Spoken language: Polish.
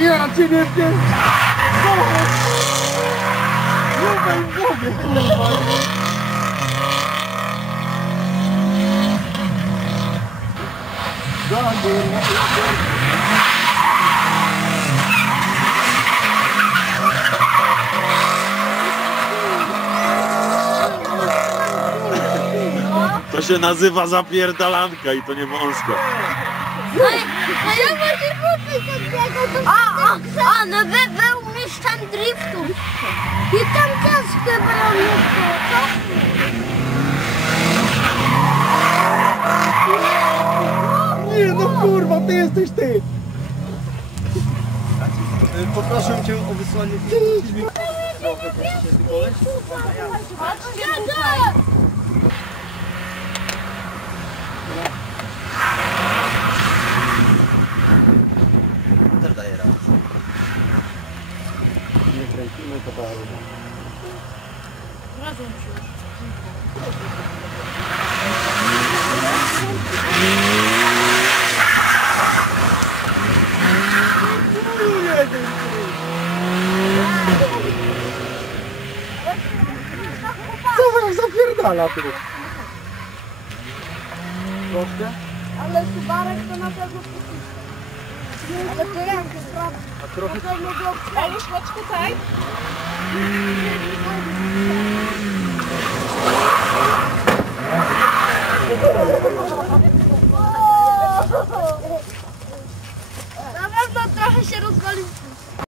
Ja wiem! Rubę w głowie, kurwa! To się nazywa zapierdalanka i to nie wąska. A ja właśnie kupić takiego A, a, a, no wy, wy tam driftu. I tam też chyba umiesz Nie no kurwa, ty jesteś ty! Poproszę cię o wysłanie filmu. Też kręcimy to bardzo. Co wam zapierdala tu? Proszę? Ale Subarek to na pewno Ale to jak sprawa? A trochę go Oluś, chodź tutaj. Na pewno trochę się rozwalił.